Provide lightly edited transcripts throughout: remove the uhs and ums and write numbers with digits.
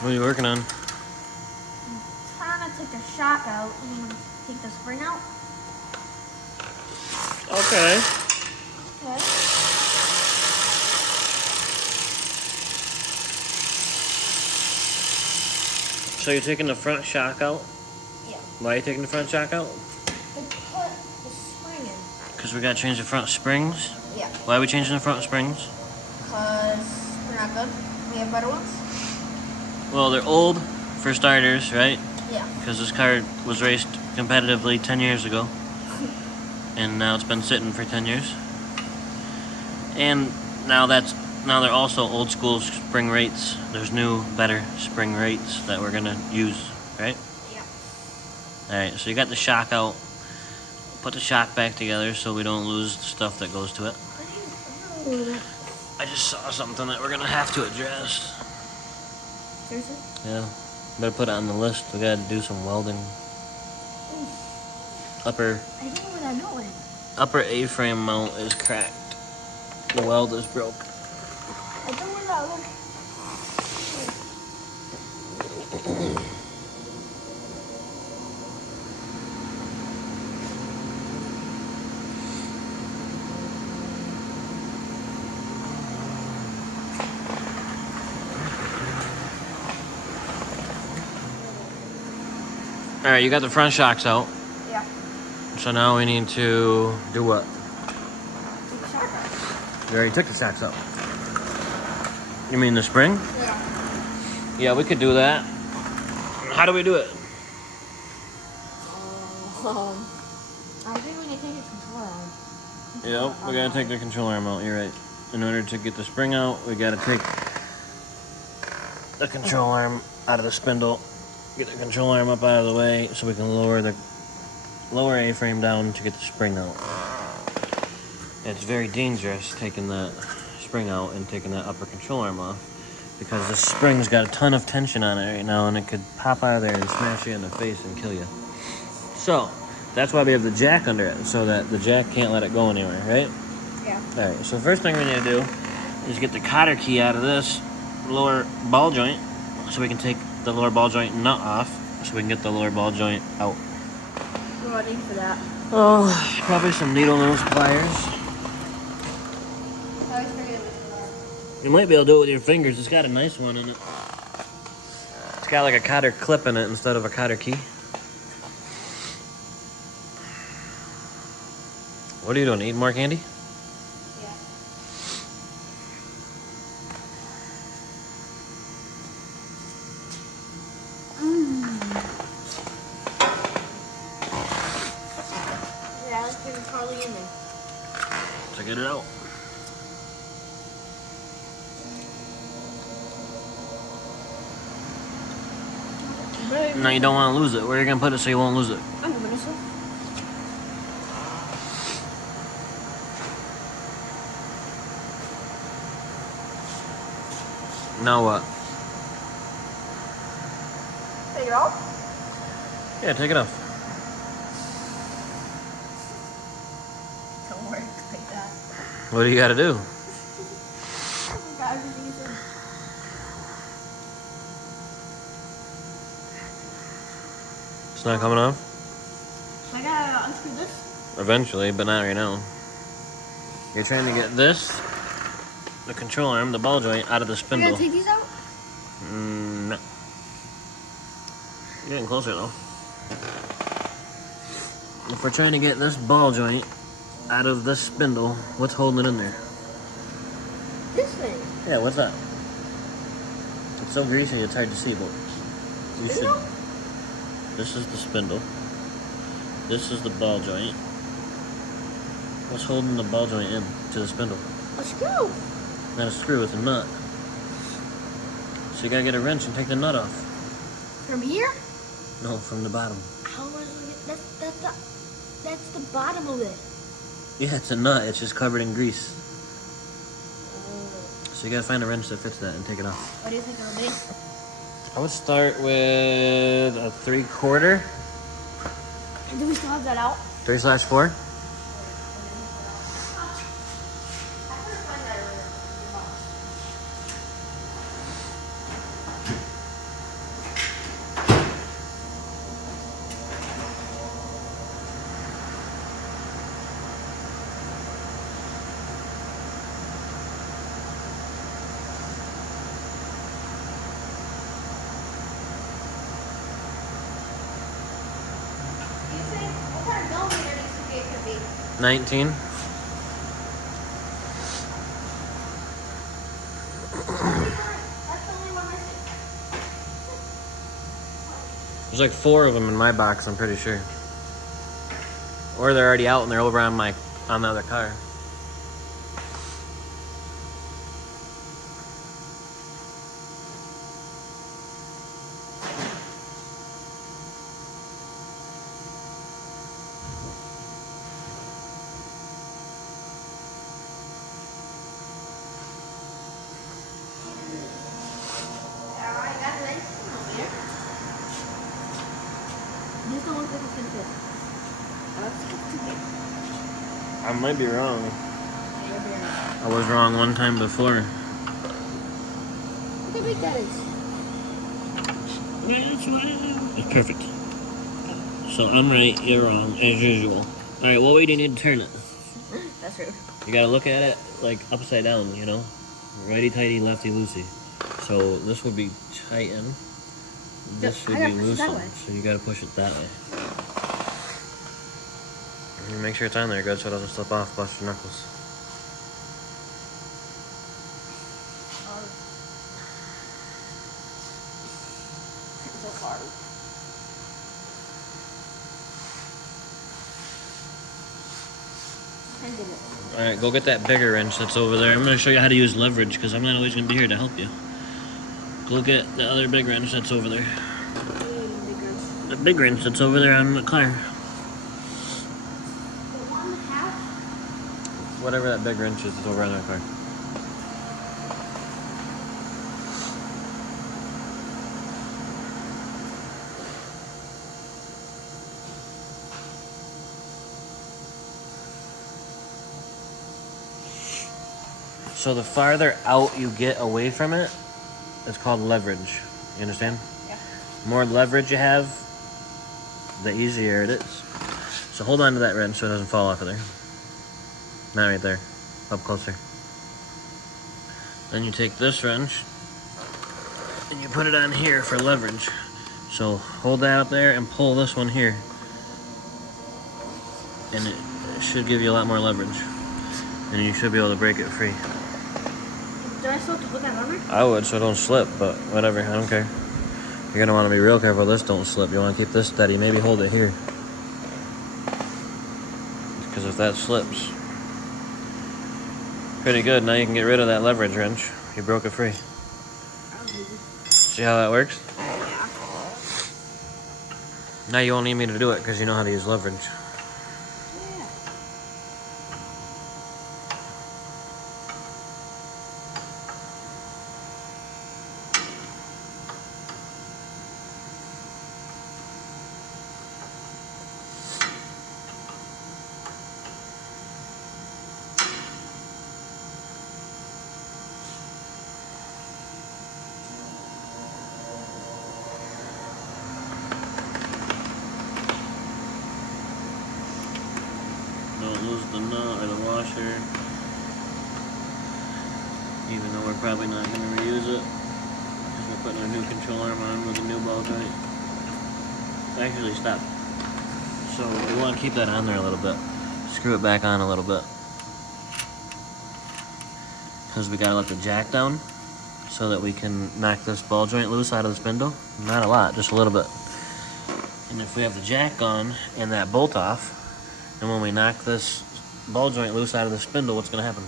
What are you working on? I'm trying to take the shock out. I'm going to take the spring out. Okay. Okay. So you're taking the front shock out? Yeah. Why are you taking the front shock out? To put the spring in. Because we got to change the front springs? Yeah. Why are we changing the front springs? Because they're not good. We have better ones. Well, they're old for starters, right? Yeah. Because this car was raced competitively 10 years ago. And now it's been sitting for 10 years. And now they're also old school spring rates. There's new, better spring rates that we're gonna use, right? Yeah. Alright, so you got the shock out. Put the shock back together so we don't lose the stuff that goes to it. I just saw something that we're gonna have to address. Seriously? Yeah. Better put it on the list. We gotta do some welding. Upper I don't know where that note went. upper A-frame mount is cracked. The weld is broke. I don't know where that went. Alright, you got the front shocks out. Yeah. So now we need to do what? Take the shock out. You already took the shocks out. You mean the spring? Yeah. Yeah, we could do that. How do we do it? I think we need to take the controller out. Yep, we gotta take the control arm out, you're right. In order to get the spring out, we gotta take the control arm out of the spindle, get the control arm up out of the way so we can lower the lower A-frame down to get the spring out. It's very dangerous taking that spring out and taking that upper control arm off because the spring's got a ton of tension on it right now and it could pop out of there and smash you in the face and kill you. So, that's why we have the jack under it, so that the jack can't let it go anywhere, right? Yeah. Alright, so the first thing we need to do is get the cotter key out of this lower ball joint so we can take the lower ball joint nut off so we can get the lower ball joint out. What do I need for that? Oh, probably some needle nose pliers. I always forget this. You might be able to do it with your fingers. It's got a nice one in it. It's got like a cotter clip in it instead of a cotter key. What are you doing? Eating more candy? Yeah. Yeah, it's hardly in there. So get it out. No, you don't want to lose it. Where are you going to put it so you won't lose it? I'm doing this one. Now what? Take it off? Yeah, take it off. Don't work like that. What do you got to do? Got everything is in. It's not coming off? I gotta unscrew this. Eventually, but not right now. You're trying to get this, the control arm, the ball joint, out of the You spindle. gotta take these out? No. You're getting closer though. If we're trying to get this ball joint out of this spindle, what's holding it in there? This thing. Yeah, what's that? It's so greasy it's hard to see, but you should. Spindle? This is the spindle. This is the ball joint. What's holding the ball joint in to the spindle? A screw. Not a screw, it's a nut. So you gotta get a wrench and take the nut off. From here? No, from the bottom. How am I gonna get that's the bottom of it. Yeah, it's a nut. It's just covered in grease. So you gotta find a wrench that fits that and take it off. What do you think it'll be? I would start with a 3/4. Do we still have that out? 3/4. 19. That's the only one missing. There's like 4 of them in my box, I'm pretty sure. Or they're already out and they're over on the other car. I got it over here. This don't look like it's gonna fit. I might be wrong. Yeah, you're very nice. I was wrong one time before. Look how big that is. It's perfect. So I'm right, you're wrong, as usual. Alright, what way do you need to turn it? That's rude. You gotta look at it like upside down, you know? Righty-tighty, lefty-loosey. So this would be tighten. This would I be gotta push it that loosen. way. So you gotta push it that way. And make sure it's on there good so it doesn't slip off, bust your knuckles. It's so hard. I did it. Alright, go get that bigger wrench that's over there. I'm gonna show you how to use leverage because I'm not always gonna be here to help you. Go get the other big wrench that's over there. The big wrench that's over there on the car. The one half. Whatever that big wrench is, it's over on that car. So the farther out you get away from it, it's called leverage. You understand? Yeah. More leverage you have, the easier it is. So hold on to that wrench so it doesn't fall off of there. Not right there. Up closer. Then you take this wrench and you put it on here for leverage. So hold that up there and pull this one here. And it should give you a lot more leverage. And you should be able to break it free. Do I still have to put that on there? I would, so it don't slip, but whatever, I don't care. You're gonna want to be real careful this don't slip. You want to keep this steady, maybe hold it here. Because if that slips, pretty good. Now you can get rid of that leverage wrench. You broke it free. See how that works? Yeah. Now you won't need me to do it because you know how to use leverage. Yeah. Don't lose the nut or the washer. Even though we're probably not going to reuse it. Because we're putting a new control arm on with a new ball joint. Actually, stop. So we want to keep that on there a little bit. Screw it back on a little bit. Because we got to let the jack down so that we can knock this ball joint loose out of the spindle. Not a lot, just a little bit. And if we have the jack on and that bolt off, and when we knock this ball joint loose out of the spindle, what's going to happen?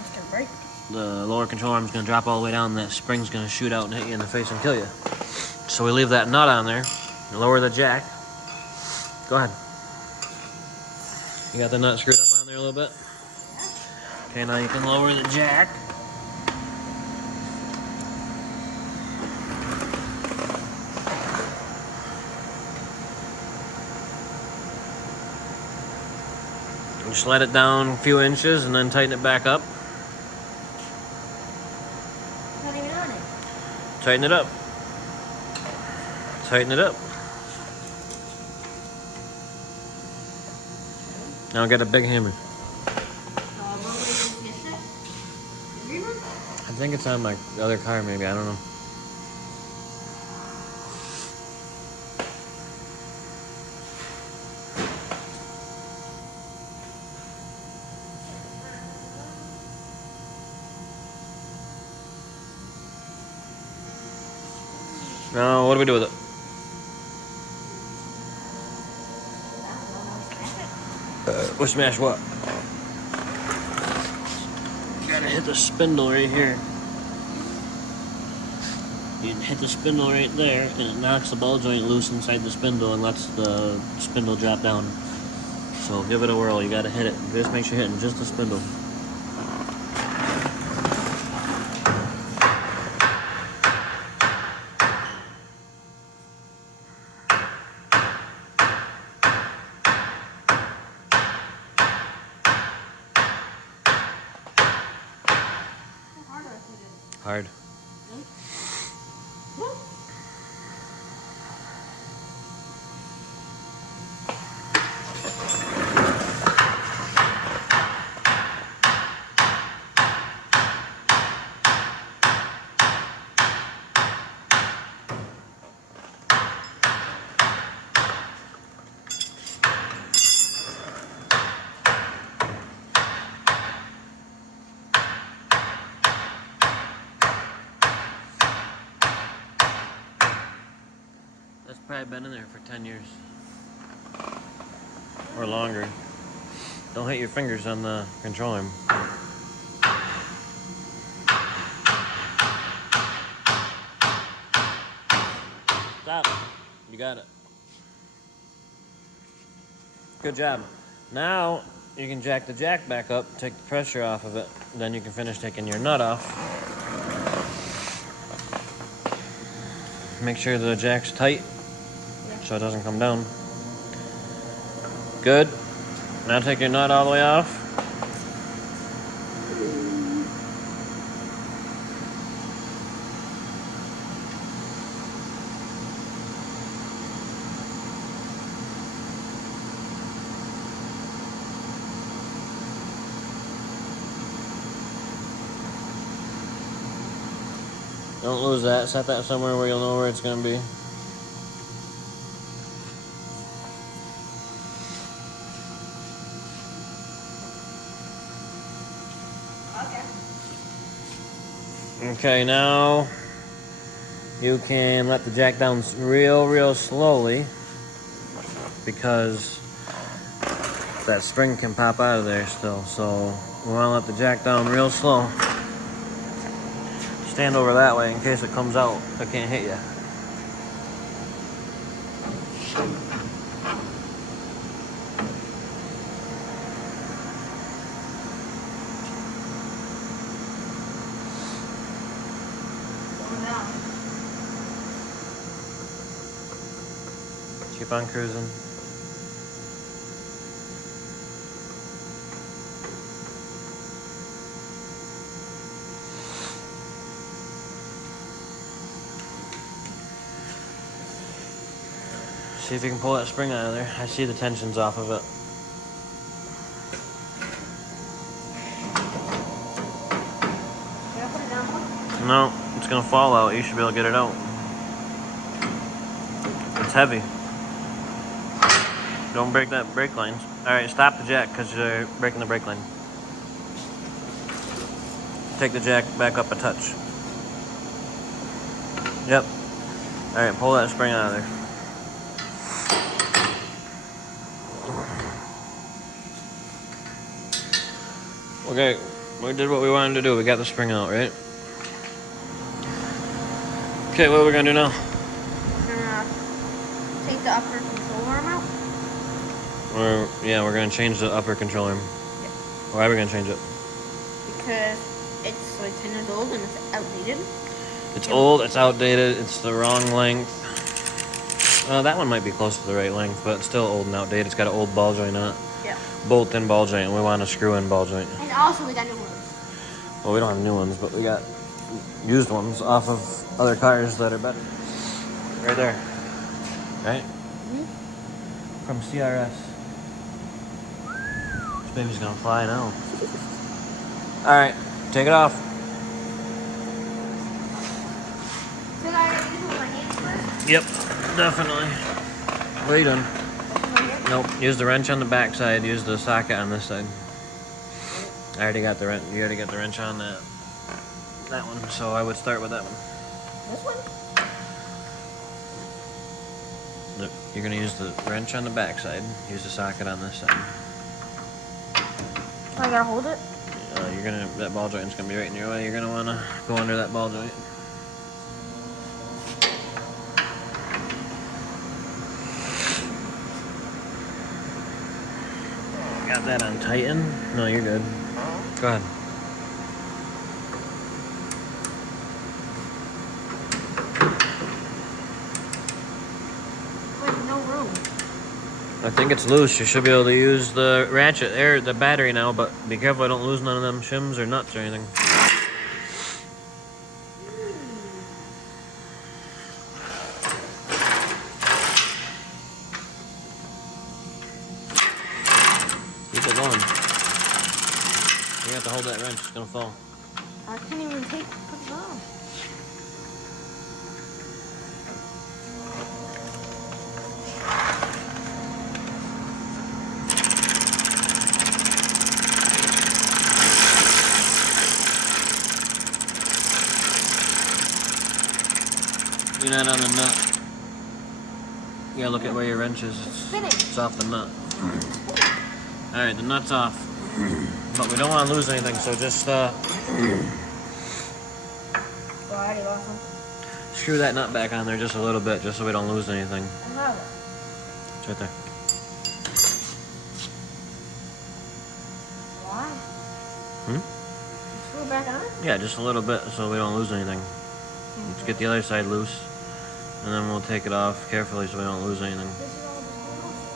It's gonna break. The lower control arm is going to drop all the way down, and that spring's going to shoot out and hit you in the face and kill you. So we leave that nut on there, lower the jack. Go ahead. You got the nut screwed up on there a little bit? Okay, now you can lower the jack. Just let it down a few inches and then tighten it back up. It's not even on it. Tighten it up. Tighten it up. Now get a big hammer. What way is this? The green one? I think it's on my other car maybe, I don't know. Now, what do we do with it? We smash what? You gotta hit the spindle right here. You hit the spindle right there, and it knocks the ball joint loose inside the spindle and lets the spindle drop down. So give it a whirl. You gotta hit it. Just make sure you're hitting just the spindle. Hard. That's probably been in there for 10 years. Or longer. Don't hit your fingers on the control arm. Stop. You got it. Good job. Now you can jack the jack back up, take the pressure off of it, then you can finish taking your nut off. Make sure the jack's tight so it doesn't come down. Good. Now take your nut all the way off. Don't lose that. Set that somewhere where you'll know where it's going to be. Okay, now you can let the jack down real slowly because that spring can pop out of there still. So we want to let the jack down real slow. Stand over that way in case it comes out. It can't hit you. Keep on cruising. See if you can pull that spring out of there. I see the tension's off of it. Should I put it down? No, it's gonna fall out. You should be able to get it out. It's heavy. Don't break that brake lines. Alright, stop the jack because you're breaking the brake line. Take the jack back up a touch. Yep. Alright, pull that spring out of there. Okay, we did what we wanted to do. We got the spring out, right? Okay, what are we gonna do now? We're gonna take the upper control arm out. We're gonna change the upper control arm. Yeah. Why are we gonna change it? Because it's like 10 years old and it's outdated. It's old, it's outdated, it's the wrong length. That one might be close to the right length, but it's still old and outdated. It's got an old ball joint on it. Yeah. Bolt-in ball joint, and we want a screw-in ball joint. And also we got new ones. Well, we don't have new ones, but we got used ones off of other cars that are better. Right there. Right? Mm-hmm. From CRS. This baby's gonna fly now. Alright, take it off. So I gotta use it with my hands first? Yep, definitely. What are you doing? Nope, use the wrench on the back side, use the socket on this side. I already got the wrench. You already got the wrench on that one, so I would start with that one. This one? You're gonna use the wrench on the back side. Use the socket on this side. I gotta hold it? That ball joint's gonna be right in your way. You're gonna wanna go under that ball joint. Got that on tighten? No, you're good. Go ahead. Wait, no room. I think it's loose. You should be able to use the ratchet there, the battery now, but be careful I don't lose none of them shims or nuts or anything. Keep it going. You have to hold that wrench, it's gonna fall. I can't even put it on. You're not on the nut. You gotta look at where your wrench is. It's spinning. It's off the nut. Alright, the nut's off. But we don't want to lose anything, so just Oh, I already lost one. screw that nut back on there just a little bit, just so we don't lose anything. I have it. It's right there. Why? Screw it back on? Yeah, just a little bit, so we don't lose anything. Let's get the other side loose, and then we'll take it off carefully so we don't lose anything. This is all just going off.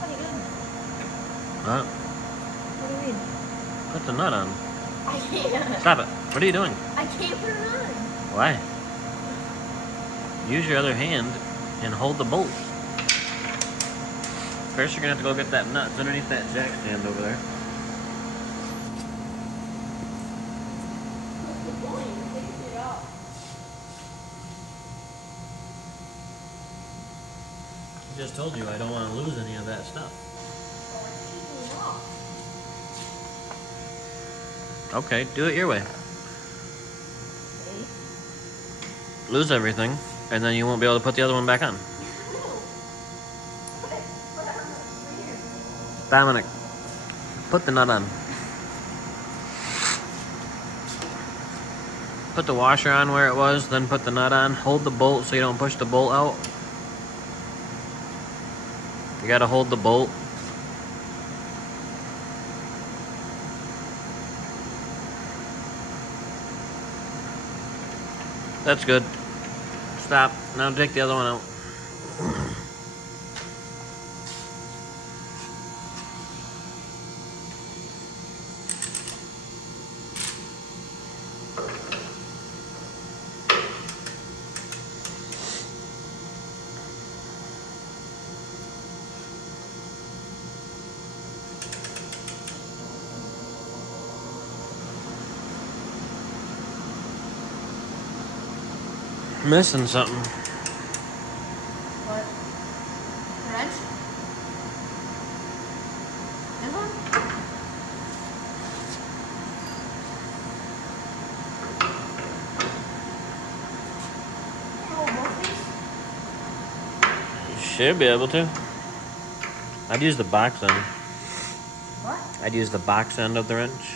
What are you doing? Huh? What do you mean? Put the nut on. I can't. Stop it. What are you doing? I can't put it on. Why? Use your other hand and hold the bolt. First, you're gonna have to go get that nut. It's underneath that jack stand over there. What's the point? You're taking it off. I just told you I don't want to lose any of that stuff. Oh, it's taking it off. Okay, do it your way. See? Lose everything, and then you won't be able to put the other one back on. Dominic, put the nut on. Put the washer on where it was, then put the nut on. Hold the bolt so you don't push the bolt out. You gotta hold the bolt. That's good. Stop. Now take the other one out. Missing something. What? Wrench? This one? Can you hold both these? You should be able to. I'd use the box end. What? I'd use the box end of the wrench.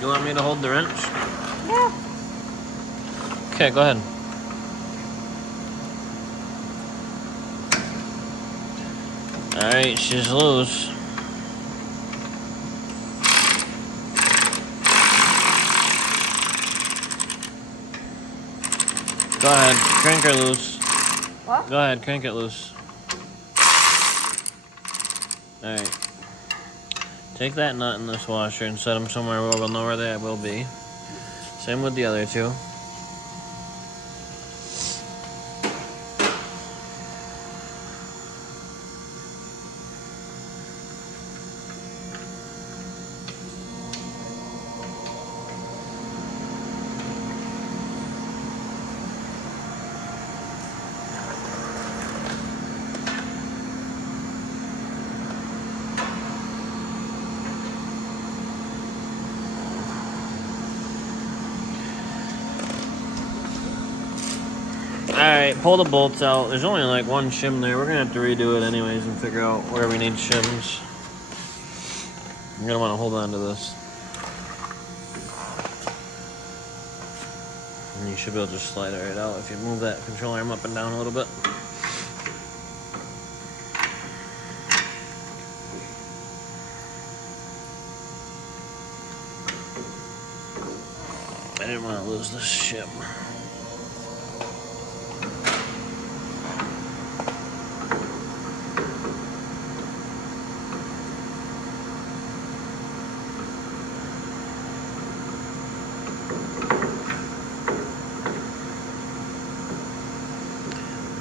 You want me to hold the wrench? Yeah. Okay, go ahead. Alright, she's loose. Go ahead, crank her loose. What? Go ahead, crank it loose. Alright. Take that nut in this washer and set them somewhere where we'll know where they will be. Same with the other two. Alright, pull the bolts out. There's only like one shim there. We're gonna have to redo it anyways and figure out where we need shims. You're gonna wanna hold on to this. And you should be able to just slide it right out if you move that control arm up and down a little bit. I didn't want to lose this shim.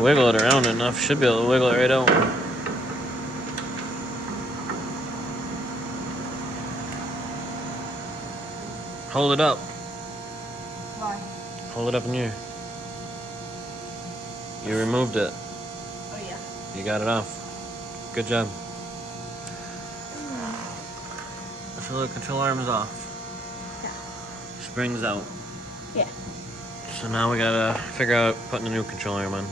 Wiggle it around enough, should be able to wiggle it right out. Hold it up. Why? Hold it up in here. You removed it. Oh yeah. You got it off. Good job. So the control arm is off. Yeah. Spring's out. Yeah. So now we gotta figure out putting a new control arm on.